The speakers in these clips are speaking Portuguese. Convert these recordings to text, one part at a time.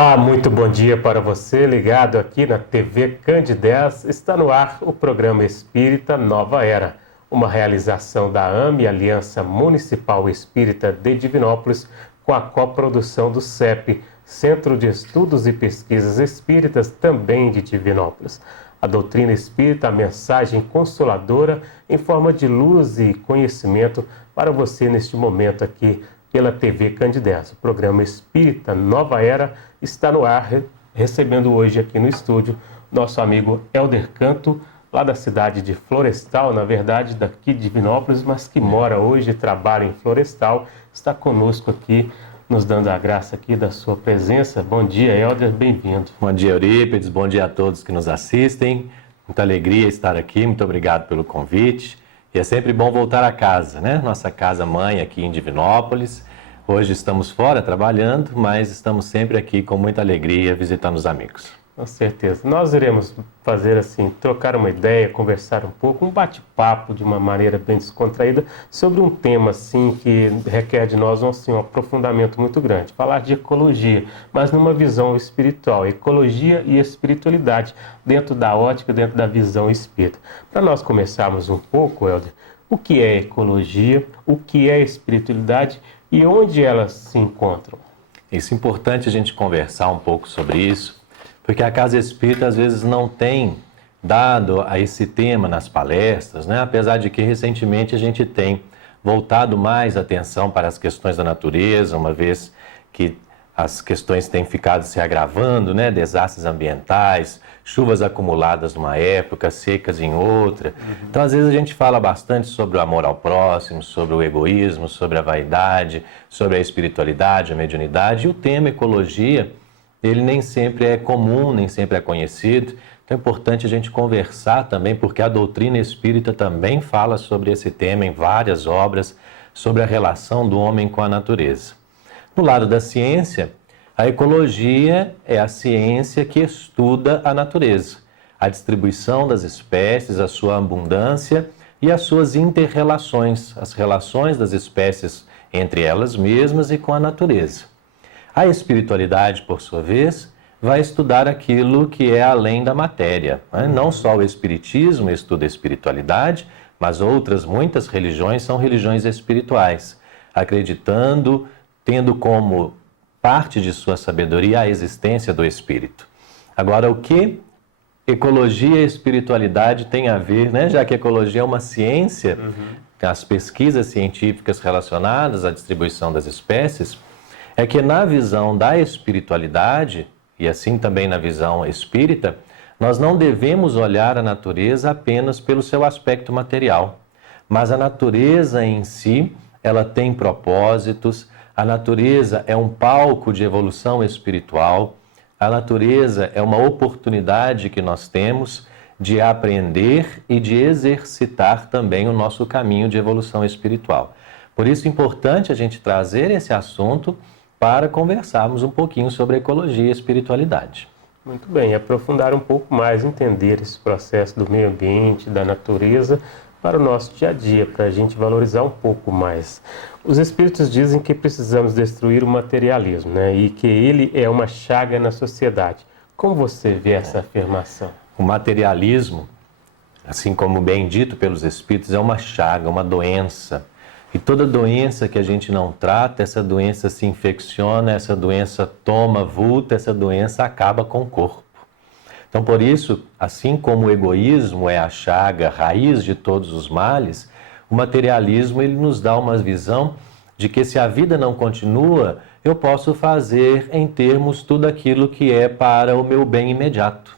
Olá, muito bom dia para você, ligado aqui na TV Candidez. Está no ar o programa Espírita Nova Era, uma realização da AME, Aliança Municipal Espírita de Divinópolis, com a coprodução do CEP, Centro de Estudos e Pesquisas Espíritas, também de Divinópolis. A doutrina espírita, a mensagem consoladora em forma de luz e conhecimento para você neste momento aqui pela TV Candidez. O programa Espírita Nova Era está no ar, recebendo hoje aqui no estúdio nosso amigo Helder Canto, lá da cidade de Florestal, na verdade daqui de Divinópolis, mas que mora hoje e trabalha em Florestal, está conosco aqui, nos dando a graça aqui da sua presença. Bom dia, Helder, bem-vindo. Bom dia, Eurípides, bom dia a todos que nos assistem. Muita alegria estar aqui, muito obrigado pelo convite. E é sempre bom voltar a casa, né? Nossa casa-mãe aqui em Divinópolis. Hoje estamos fora trabalhando, mas estamos sempre aqui com muita alegria visitando os amigos. Com certeza. Nós iremos fazer assim, trocar uma ideia, conversar um pouco, um bate-papo de uma maneira bem descontraída sobre um tema assim que requer de nós um aprofundamento muito grande. Falar de ecologia, mas numa visão espiritual, ecologia e espiritualidade dentro da ótica, dentro da visão espírita. Para nós começarmos um pouco, Helder, o que é ecologia, o que é espiritualidade e onde elas se encontram? Isso é importante a gente conversar um pouco sobre isso, porque a Casa Espírita às vezes não tem dado a esse tema nas palestras, né? Apesar de que recentemente a gente tem voltado mais atenção para as questões da natureza, uma vez que as questões têm ficado se agravando, né? Desastres ambientais, chuvas acumuladas numa época, secas em outra. Então, às vezes a gente fala bastante sobre o amor ao próximo, sobre o egoísmo, sobre a vaidade, sobre a espiritualidade, a mediunidade. E o tema ecologia, ele nem sempre é comum, nem sempre é conhecido. Então é importante a gente conversar também, porque a doutrina espírita também fala sobre esse tema em várias obras, sobre a relação do homem com a natureza. No lado da ciência, a ecologia é a ciência que estuda a natureza, a distribuição das espécies, a sua abundância e as suas inter-relações, as relações das espécies entre elas mesmas e com a natureza. A espiritualidade, por sua vez, vai estudar aquilo que é além da matéria, né? Não só o espiritismo estuda a espiritualidade, mas outras muitas religiões são religiões espirituais, acreditando, tendo como parte de sua sabedoria a existência do espírito. Agora, o que ecologia e espiritualidade têm a ver, né? Já que a ecologia é uma ciência, as pesquisas científicas relacionadas à distribuição das espécies, é que na visão da espiritualidade, e assim também na visão espírita, nós não devemos olhar a natureza apenas pelo seu aspecto material, mas a natureza em si, ela tem propósitos, a natureza é um palco de evolução espiritual, a natureza é uma oportunidade que nós temos de aprender e de exercitar também o nosso caminho de evolução espiritual. Por isso é importante a gente trazer esse assunto para conversarmos um pouquinho sobre ecologia e espiritualidade. Muito bem, aprofundar um pouco mais, entender esse processo do meio ambiente, da natureza, para o nosso dia a dia, para a gente valorizar um pouco mais. Os espíritos dizem que precisamos destruir o materialismo, né? E que ele é uma chaga na sociedade. Como você vê essa afirmação? O materialismo, assim como bem dito pelos espíritos, é uma chaga, uma doença. E toda doença que a gente não trata, essa doença se infecciona, essa doença toma vulto, essa doença acaba com o corpo. Então, por isso, assim como o egoísmo é a chaga, a raiz de todos os males, o materialismo ele nos dá uma visão de que se a vida não continua, eu posso fazer em termos tudo aquilo que é para o meu bem imediato.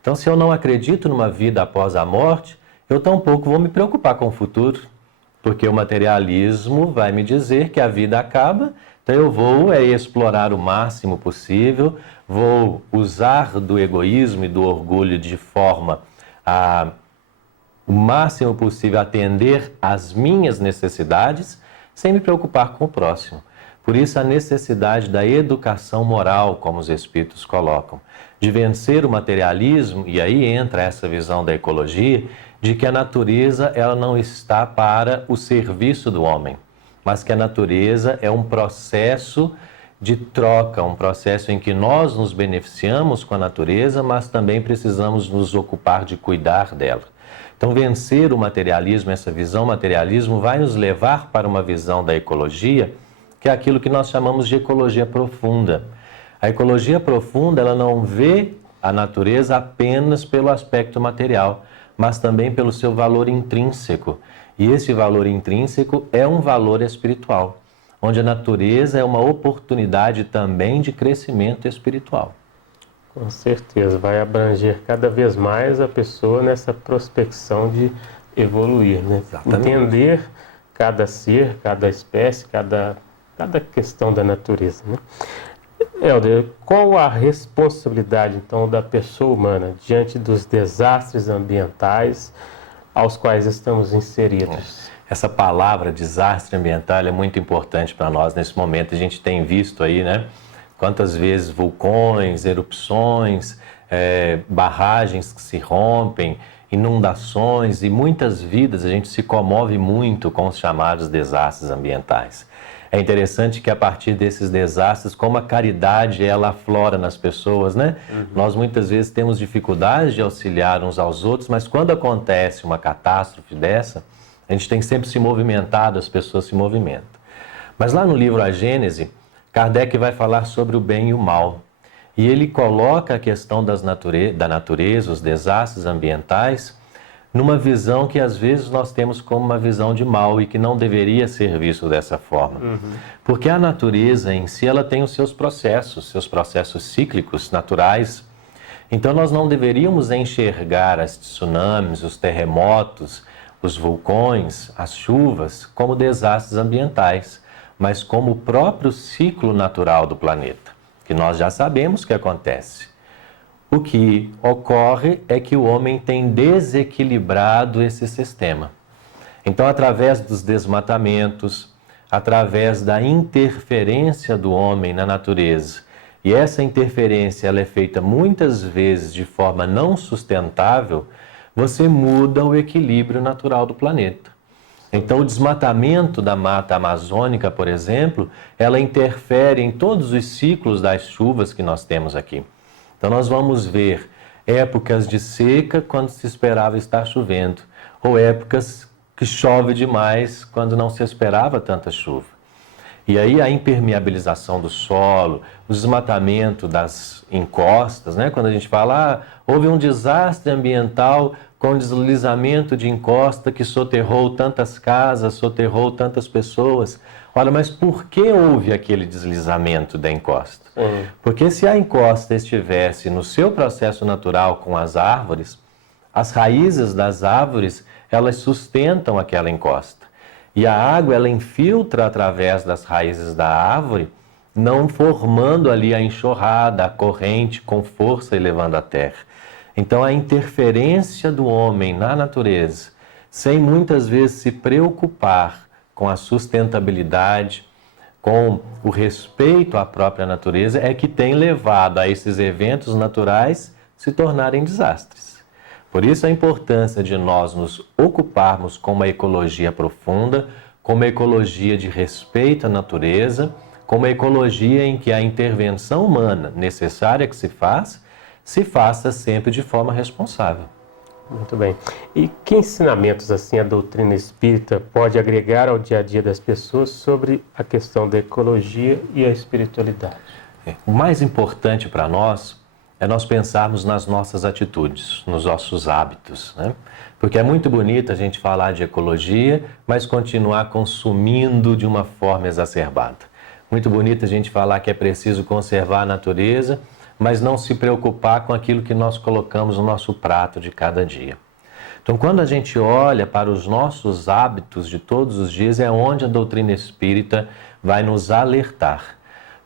Então, se eu não acredito numa vida após a morte, eu tampouco vou me preocupar com o futuro, porque o materialismo vai me dizer que a vida acaba, então eu vou explorar o máximo possível, vou usar do egoísmo e do orgulho de forma a o máximo possível atender às minhas necessidades, sem me preocupar com o próximo. Por isso a necessidade da educação moral, como os espíritos colocam, de vencer o materialismo, e aí entra essa visão da ecologia, de que a natureza ela não está para o serviço do homem, mas que a natureza é um processo de troca, um processo em que nós nos beneficiamos com a natureza, mas também precisamos nos ocupar de cuidar dela. Então, vencer o materialismo, essa visão materialismo, vai nos levar para uma visão da ecologia, que é aquilo que nós chamamos de ecologia profunda. A ecologia profunda, ela não vê a natureza apenas pelo aspecto material, mas também pelo seu valor intrínseco. E esse valor intrínseco é um valor espiritual, onde a natureza é uma oportunidade também de crescimento espiritual. Com certeza, vai abranger cada vez mais a pessoa nessa prospecção de evoluir, né? Exatamente. Entender cada ser, cada espécie, cada questão da natureza, né? Helder, qual a responsabilidade, então, da pessoa humana diante dos desastres ambientais aos quais estamos inseridos? Essa palavra desastre ambiental é muito importante para nós nesse momento. A gente tem visto aí, né? Quantas vezes vulcões, erupções, barragens que se rompem, inundações e muitas vidas. A gente se comove muito com os chamados desastres ambientais. É interessante que a partir desses desastres, como a caridade ela aflora nas pessoas, né? Nós muitas vezes temos dificuldade de auxiliar uns aos outros, mas quando acontece uma catástrofe dessa, a gente tem sempre se movimentado, as pessoas se movimentam. Mas lá no livro A Gênese, Kardec vai falar sobre o bem e o mal. E ele coloca a questão da natureza, os desastres ambientais, numa visão que às vezes nós temos como uma visão de mal e que não deveria ser visto dessa forma. Porque a natureza em si, ela tem os seus processos cíclicos, naturais. Então nós não deveríamos enxergar as tsunamis, os terremotos, os vulcões, as chuvas, como desastres ambientais, mas como o próprio ciclo natural do planeta, que nós já sabemos que acontece. O que ocorre é que o homem tem desequilibrado esse sistema. Então, através dos desmatamentos, através da interferência do homem na natureza, e essa interferência ela é feita muitas vezes de forma não sustentável, você muda o equilíbrio natural do planeta. Então, o desmatamento da mata amazônica, por exemplo, ela interfere em todos os ciclos das chuvas que nós temos aqui. Então, nós vamos ver épocas de seca quando se esperava estar chovendo, ou épocas que chove demais quando não se esperava tanta chuva. E aí a impermeabilização do solo, o desmatamento das encostas, né? Quando a gente fala, houve um desastre ambiental com deslizamento de encosta que soterrou tantas casas, soterrou tantas pessoas. Olha, mas por que houve aquele deslizamento da encosta? Porque se a encosta estivesse no seu processo natural com as árvores, as raízes das árvores, elas sustentam aquela encosta. E a água, ela infiltra através das raízes da árvore, não formando ali a enxurrada, a corrente com força e levando a terra. Então, a interferência do homem na natureza, sem muitas vezes se preocupar com a sustentabilidade, com o respeito à própria natureza, é que tem levado a esses eventos naturais se tornarem desastres. Por isso a importância de nós nos ocuparmos com uma ecologia profunda, com uma ecologia de respeito à natureza, com uma ecologia em que a intervenção humana necessária que se faça sempre de forma responsável. Muito bem. E que ensinamentos assim a doutrina espírita pode agregar ao dia a dia das pessoas sobre a questão da ecologia e a espiritualidade? O mais importante para nós é nós pensarmos nas nossas atitudes, nos nossos hábitos, né? Porque é muito bonito a gente falar de ecologia, mas continuar consumindo de uma forma exacerbada. Muito bonito a gente falar que é preciso conservar a natureza, mas não se preocupar com aquilo que nós colocamos no nosso prato de cada dia. Então, quando a gente olha para os nossos hábitos de todos os dias, é onde a doutrina espírita vai nos alertar.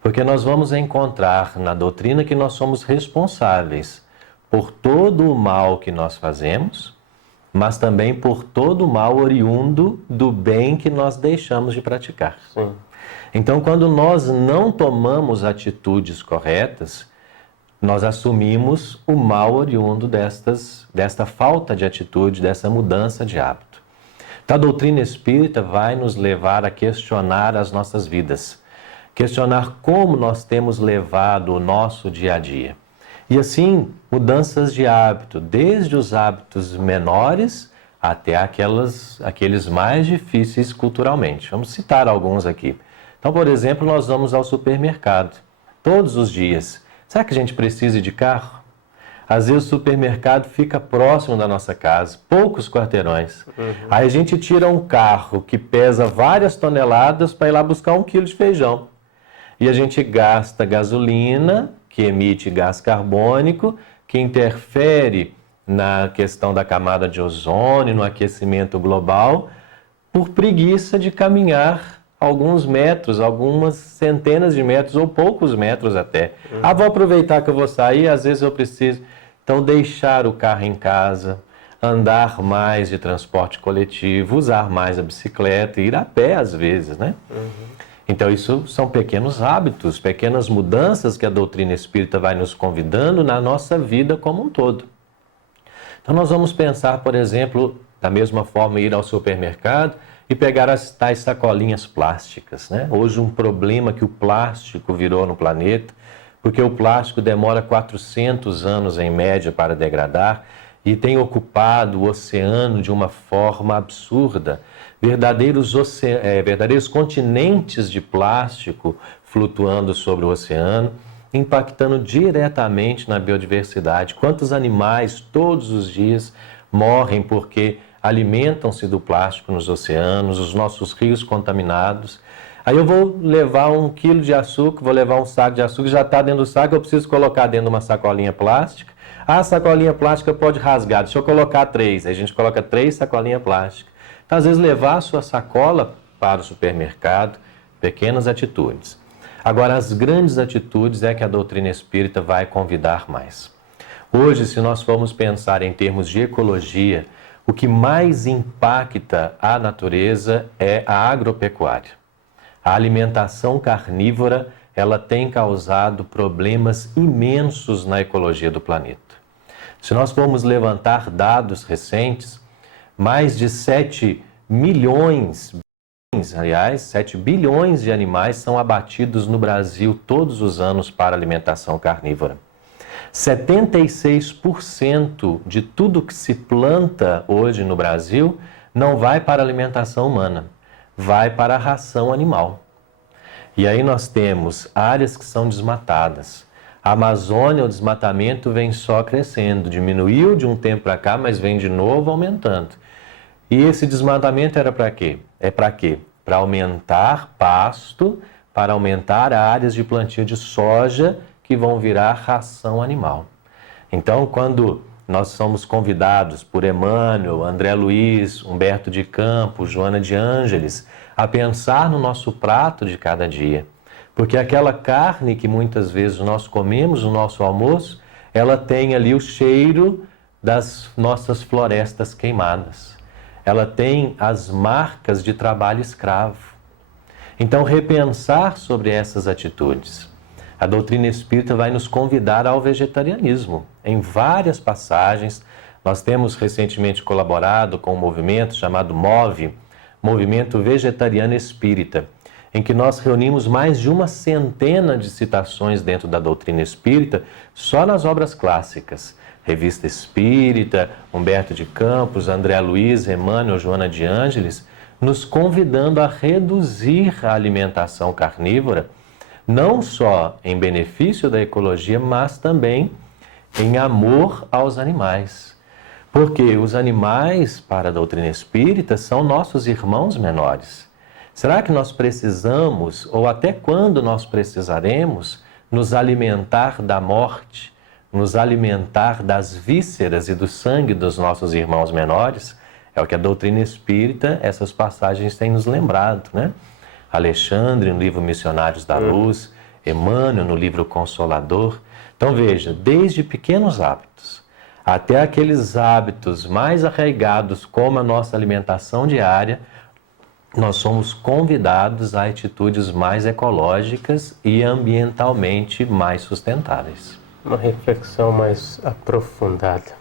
Porque nós vamos encontrar na doutrina que nós somos responsáveis por todo o mal que nós fazemos, mas também por todo o mal oriundo do bem que nós deixamos de praticar. Sim. Então, quando nós não tomamos atitudes corretas, nós assumimos o mal oriundo desta falta de atitude, dessa mudança de hábito. Então, a doutrina espírita vai nos levar a questionar as nossas vidas, questionar como nós temos levado o nosso dia a dia. E assim, mudanças de hábito, desde os hábitos menores até aqueles mais difíceis culturalmente. Vamos citar alguns aqui. Então, por exemplo, nós vamos ao supermercado todos os dias. Será que a gente precisa ir de carro? Às vezes o supermercado fica próximo da nossa casa, poucos quarteirões. Aí a gente tira um carro que pesa várias toneladas para ir lá buscar 1 quilo de feijão. E a gente gasta gasolina, que emite gás carbônico, que interfere na questão da camada de ozônio, no aquecimento global, por preguiça de caminhar alguns metros, algumas centenas de metros ou poucos metros até. Vou aproveitar que eu vou sair, às vezes eu preciso. Então, deixar o carro em casa, andar mais de transporte coletivo, usar mais a bicicleta, ir a pé às vezes, né? Então, isso são pequenos hábitos, pequenas mudanças que a doutrina espírita vai nos convidando na nossa vida como um todo. Então, nós vamos pensar, por exemplo, da mesma forma, ir ao supermercado e pegar as tais sacolinhas plásticas, né? Hoje, um problema que o plástico virou no planeta, porque o plástico demora 400 anos em média para degradar e tem ocupado o oceano de uma forma absurda. Verdadeiros continentes de plástico flutuando sobre o oceano, impactando diretamente na biodiversidade. Quantos animais todos os dias morrem porque alimentam-se do plástico nos oceanos, os nossos rios contaminados. Aí eu vou levar 1 quilo de açúcar, vou levar um saco de açúcar, já está dentro do saco, eu preciso colocar dentro de uma sacolinha plástica. A sacolinha plástica pode rasgar, deixa eu colocar 3, aí a gente coloca 3 sacolinhas plásticas. Então, às vezes, levar a sua sacola para o supermercado, pequenas atitudes. Agora, as grandes atitudes é que a doutrina espírita vai convidar mais. Hoje, se nós formos pensar em termos de ecologia, o que mais impacta a natureza é a agropecuária. A alimentação carnívora, ela tem causado problemas imensos na ecologia do planeta. Se nós formos levantar dados recentes, mais de 7 bilhões de animais são abatidos no Brasil todos os anos para alimentação carnívora. 76% de tudo que se planta hoje no Brasil não vai para a alimentação humana, vai para a ração animal. E aí nós temos áreas que são desmatadas. A Amazônia, o desmatamento vem só crescendo, diminuiu de um tempo para cá, mas vem de novo aumentando. E esse desmatamento era para quê? É para quê? Para aumentar pasto, para aumentar áreas de plantio de soja que vão virar ração animal. Então, quando nós somos convidados por Emmanuel, André Luiz, Humberto de Campos, Joana de Ângeles, a pensar no nosso prato de cada dia. Porque aquela carne que muitas vezes nós comemos no nosso almoço, ela tem ali o cheiro das nossas florestas queimadas. Ela tem as marcas de trabalho escravo. Então, repensar sobre essas atitudes. A doutrina espírita vai nos convidar ao vegetarianismo. Em várias passagens, nós temos recentemente colaborado com um movimento chamado MOVE, Movimento Vegetariano Espírita, em que nós reunimos mais de 100 de citações dentro da doutrina espírita, só nas obras clássicas. Revista Espírita, Humberto de Campos, André Luiz, Emmanuel, Joana de Ângeles, nos convidando a reduzir a alimentação carnívora, não só em benefício da ecologia, mas também em amor aos animais. Porque os animais, para a doutrina espírita, são nossos irmãos menores. Será que nós precisamos, ou até quando nós precisaremos, nos alimentar da morte, nos alimentar das vísceras e do sangue dos nossos irmãos menores? É o que a doutrina espírita, essas passagens têm nos lembrado, né? Alexandre, no livro Missionários da Luz, Emmanuel, no livro Consolador. Então veja, desde pequenos hábitos até aqueles hábitos mais arraigados, como a nossa alimentação diária, nós somos convidados a atitudes mais ecológicas e ambientalmente mais sustentáveis. Uma reflexão mais aprofundada.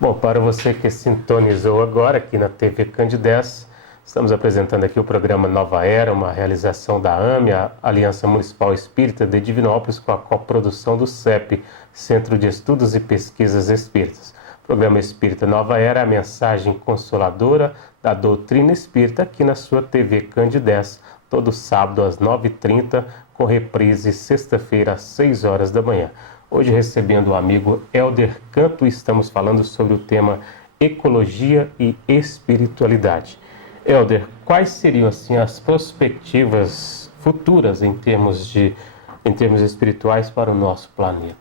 Bom, para você que sintonizou agora aqui na TV Candidez, Estamos apresentando aqui o programa Nova Era, uma realização da AME, a Aliança Municipal Espírita de Divinópolis, com a coprodução do CEP, Centro de Estudos e Pesquisas Espíritas. O programa Espírita Nova Era, a mensagem consoladora da doutrina espírita, aqui na sua TV Candidez, todo sábado às 9h30, com reprise sexta-feira às 6 horas da manhã. Hoje recebendo o amigo Helder Canto, estamos falando sobre o tema ecologia e espiritualidade. Helder, quais seriam assim as perspectivas futuras em termos espirituais para o nosso planeta?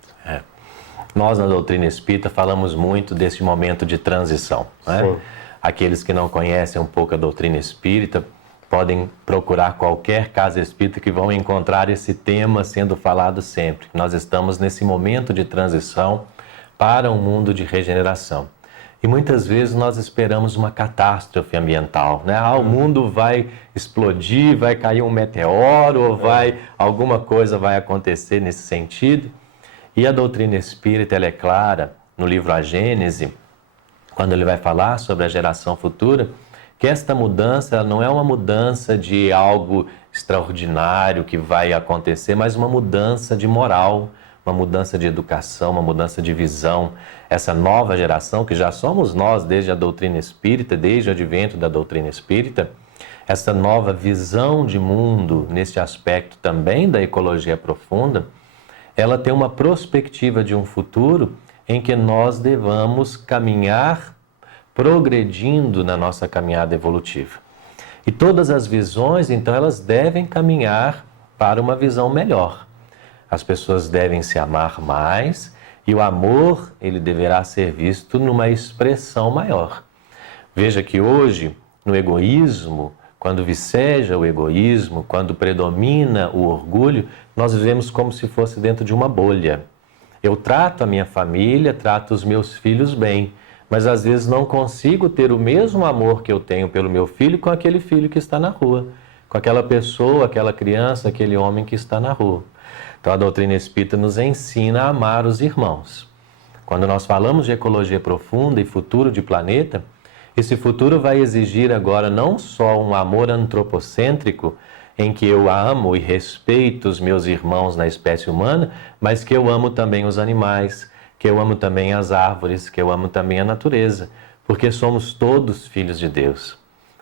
Nós na doutrina espírita falamos muito desse momento de transição, né? Aqueles que não conhecem um pouco a doutrina espírita podem procurar qualquer casa espírita que vão encontrar esse tema sendo falado sempre. Nós estamos nesse momento de transição para um mundo de regeneração. E muitas vezes nós esperamos uma catástrofe ambiental, né? O mundo vai explodir, vai cair um meteoro, ou alguma coisa vai acontecer nesse sentido. E a doutrina espírita, ela é clara no livro A Gênese, quando ele vai falar sobre a geração futura, que esta mudança ela não é uma mudança de algo extraordinário que vai acontecer, mas uma mudança de moral, uma mudança de educação, uma mudança de visão. Essa nova geração, que já somos nós desde a doutrina espírita, desde o advento da doutrina espírita, essa nova visão de mundo, nesse aspecto também da ecologia profunda, ela tem uma perspectiva de um futuro em que nós devamos caminhar progredindo na nossa caminhada evolutiva. E todas as visões, então, elas devem caminhar para uma visão melhor. As pessoas devem se amar mais e o amor, ele deverá ser visto numa expressão maior. Veja que hoje, no egoísmo, quando viceja o egoísmo, quando predomina o orgulho, nós vivemos como se fosse dentro de uma bolha. Eu trato a minha família, trato os meus filhos bem, mas às vezes não consigo ter o mesmo amor que eu tenho pelo meu filho com aquele filho que está na rua, com aquela pessoa, aquela criança, aquele homem que está na rua. Então a doutrina espírita nos ensina a amar os irmãos. Quando nós falamos de ecologia profunda e futuro de planeta, esse futuro vai exigir agora não só um amor antropocêntrico, em que eu amo e respeito os meus irmãos na espécie humana, mas que eu amo também os animais, que eu amo também as árvores, que eu amo também a natureza, porque somos todos filhos de Deus.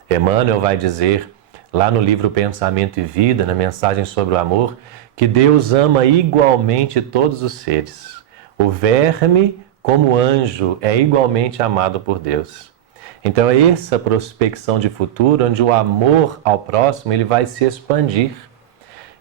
Emmanuel vai dizer, lá no livro Pensamento e Vida, na mensagem sobre o amor, que Deus ama igualmente todos os seres. O verme, como anjo, é igualmente amado por Deus. Então é essa prospecção de futuro, onde o amor ao próximo ele vai se expandir.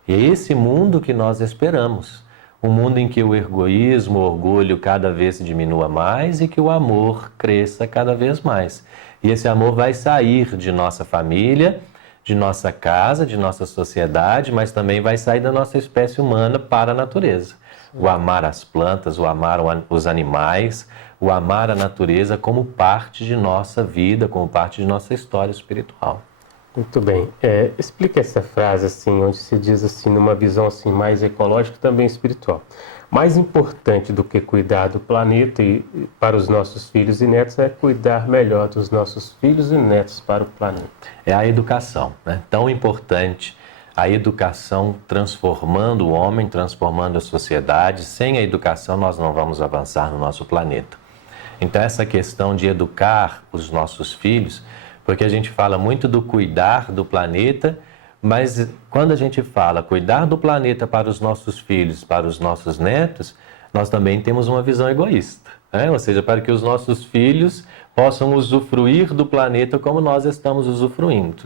E é esse mundo que nós esperamos. Um mundo em que o egoísmo, o orgulho cada vez diminua mais e que o amor cresça cada vez mais. E esse amor vai sair de nossa família, de nossa casa, de nossa sociedade, mas também vai sair da nossa espécie humana para a natureza. O amar as plantas, o amar os animais, o amar a natureza como parte de nossa vida, como parte de nossa história espiritual. Muito bem. Explica essa frase assim, onde se diz assim, numa visão assim mais ecológica, também espiritual. Mais importante do que cuidar do planeta e para os nossos filhos e netos é cuidar melhor dos nossos filhos e netos para o planeta. É a educação, né? Tão importante a educação transformando o homem, transformando a sociedade. Sem a educação nós não vamos avançar no nosso planeta. Então essa questão de educar os nossos filhos, porque a gente fala muito do cuidar do planeta, mas quando a gente fala cuidar do planeta para os nossos filhos, para os nossos netos, nós também temos uma visão egoísta, né? Ou seja, para que os nossos filhos possam usufruir do planeta como nós estamos usufruindo.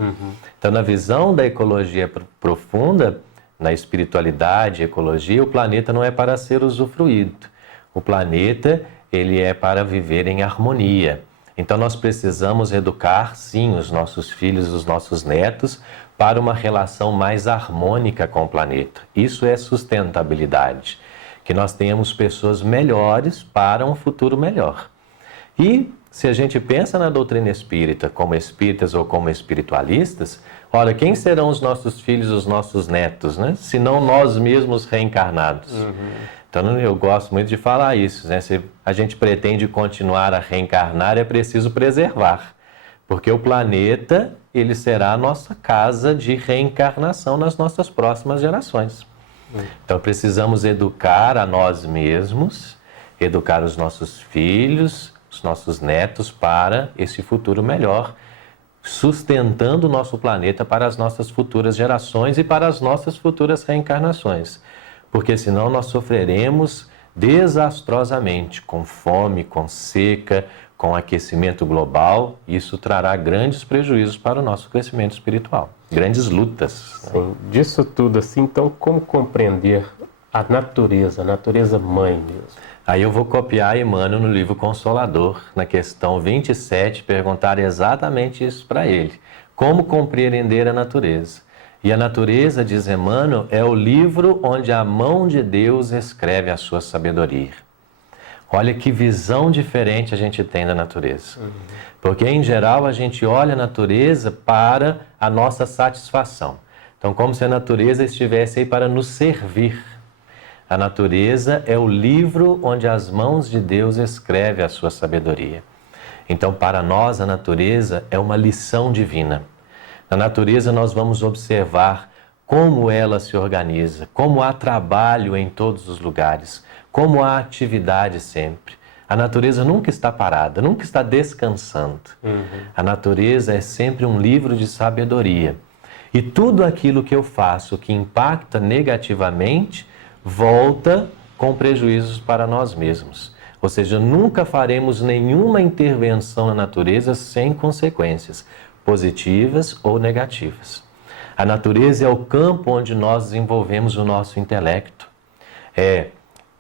Então, na visão da ecologia profunda, na espiritualidade, ecologia, o planeta não é para ser usufruído. O planeta, ele é para viver em harmonia. Então nós precisamos educar, sim, os nossos filhos, os nossos netos, para uma relação mais harmônica com o planeta. Isso é sustentabilidade. Que nós tenhamos pessoas melhores para um futuro melhor. E se a gente pensa na doutrina espírita como espíritas ou como espiritualistas, ora, quem serão os nossos filhos, os nossos netos, né? Se não nós mesmos reencarnados. Então eu gosto muito de falar isso, né? Se a gente pretende continuar a reencarnar, é preciso preservar. Porque o planeta, ele será a nossa casa de reencarnação nas nossas próximas gerações. Então precisamos educar a nós mesmos, educar os nossos filhos, os nossos netos para esse futuro melhor, sustentando o nosso planeta para as nossas futuras gerações e para as nossas futuras reencarnações. Porque senão nós sofreremos desastrosamente com fome, com seca, com aquecimento global. Isso trará grandes prejuízos para o nosso crescimento espiritual, grandes lutas. Sim, disso tudo assim, então como compreender a natureza mãe mesmo? Aí eu vou copiar Emmanuel no livro Consolador, na questão 27, perguntar exatamente isso para ele. Como compreender a natureza? E a natureza, diz Emmanuel, é o livro onde a mão de Deus escreve a sua sabedoria. Olha que visão diferente a gente tem da natureza. Porque, em geral, a gente olha a natureza para a nossa satisfação. Então, como se a natureza estivesse aí para nos servir. A natureza é o livro onde as mãos de Deus escrevem a sua sabedoria. Então, para nós, a natureza é uma lição divina. Na natureza, nós vamos observar como ela se organiza, como há trabalho em todos os lugares, como há atividade sempre. A natureza nunca está parada, nunca está descansando. A natureza é sempre um livro de sabedoria. E tudo aquilo que eu faço que impacta negativamente volta com prejuízos para nós mesmos. Ou seja, nunca faremos nenhuma intervenção na natureza sem consequências, positivas ou negativas. A natureza é o campo onde nós desenvolvemos o nosso intelecto. É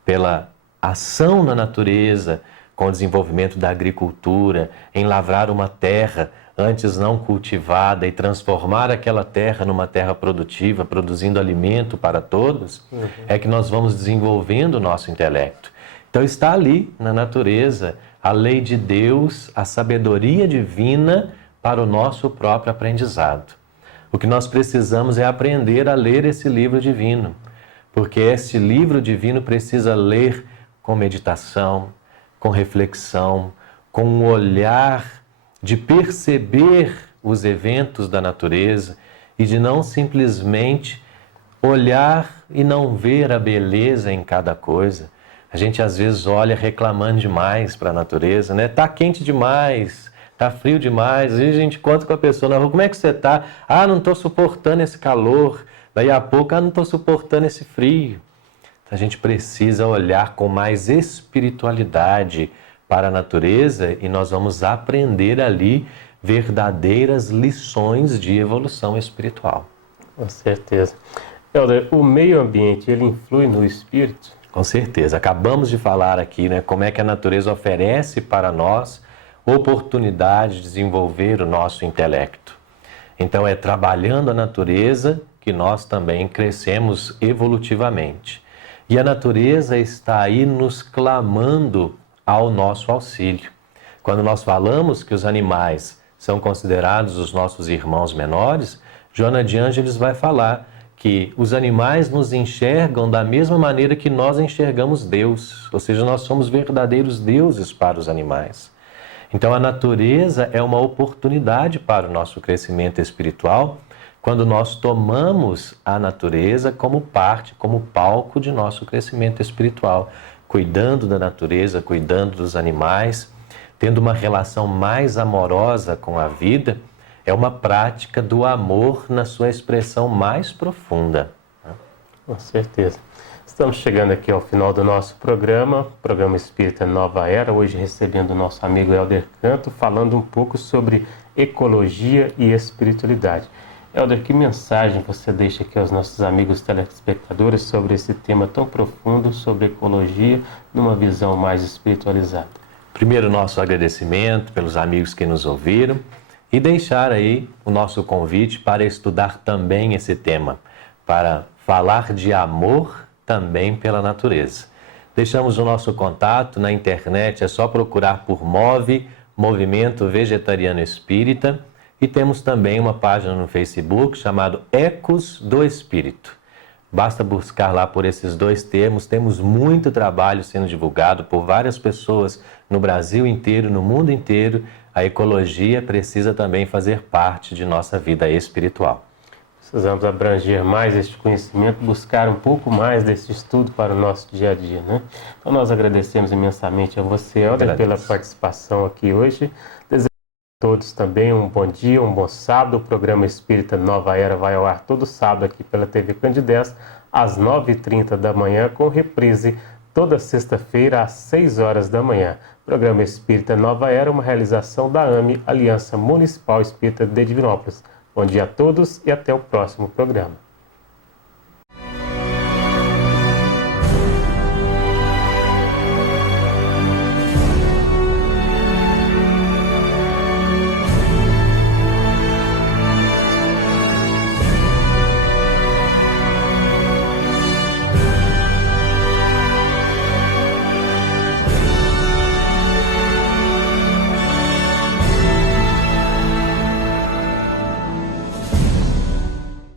pela ação na natureza, com o desenvolvimento da agricultura, em lavrar uma terra antes não cultivada e transformar aquela terra numa terra produtiva, produzindo alimento para todos, é que nós vamos desenvolvendo o nosso intelecto. Então está ali na natureza a lei de Deus, a sabedoria divina para o nosso próprio aprendizado. O que nós precisamos é aprender a ler esse livro divino, porque esse livro divino precisa ler com meditação, com reflexão, com um olhar de perceber os eventos da natureza e de não simplesmente olhar e não ver a beleza em cada coisa. A gente às vezes olha reclamando demais para a natureza, né? Tá quente demais, tá frio demais. Às vezes a gente conta com a pessoa na rua, como é que você tá? Ah, não estou suportando esse calor. Daí a pouco, não estou suportando esse frio. Então, a gente precisa olhar com mais espiritualidade para a natureza e nós vamos aprender ali verdadeiras lições de evolução espiritual. Com certeza. Helder, o meio ambiente, ele influi no espírito? Com certeza. Acabamos de falar aqui, né, como é que a natureza oferece para nós oportunidade de desenvolver o nosso intelecto. Então é trabalhando a natureza que nós também crescemos evolutivamente. E a natureza está aí nos clamando ao nosso auxílio. Quando nós falamos que os animais são considerados os nossos irmãos menores, Joana de Ângeles vai falar que os animais nos enxergam da mesma maneira que nós enxergamos Deus, ou seja, nós somos verdadeiros deuses para os animais. Então a natureza é uma oportunidade para o nosso crescimento espiritual quando nós tomamos a natureza como parte, como palco de nosso crescimento espiritual, cuidando da natureza, cuidando dos animais, tendo uma relação mais amorosa com a vida, é uma prática do amor na sua expressão mais profunda. Com certeza. Estamos chegando aqui ao final do nosso programa Espírita Nova Era, hoje recebendo o nosso amigo Helder Canto, falando um pouco sobre ecologia e espiritualidade. Helder, que mensagem você deixa aqui aos nossos amigos telespectadores sobre esse tema tão profundo, sobre ecologia, numa visão mais espiritualizada? Primeiro, nosso agradecimento pelos amigos que nos ouviram e deixar aí o nosso convite para estudar também esse tema, para falar de amor também pela natureza. Deixamos o nosso contato na internet, é só procurar por MOVE, Movimento Vegetariano Espírita, e temos também uma página no Facebook chamada Ecos do Espírito. Basta buscar lá por esses dois termos, temos muito trabalho sendo divulgado por várias pessoas no Brasil inteiro, no mundo inteiro, a ecologia precisa também fazer parte de nossa vida espiritual. Precisamos abranger mais este conhecimento, buscar um pouco mais desse estudo para o nosso dia a dia, né? Então nós agradecemos imensamente a você, Helder, pela participação aqui hoje. Desejamos a todos também um bom dia, um bom sábado. O programa Espírita Nova Era vai ao ar todo sábado aqui pela TV Candidez, às 9h30 da manhã, com reprise toda sexta-feira às 6 horas da manhã. O programa Espírita Nova Era, uma realização da AME, Aliança Municipal Espírita de Divinópolis. Bom dia a todos e até o próximo programa.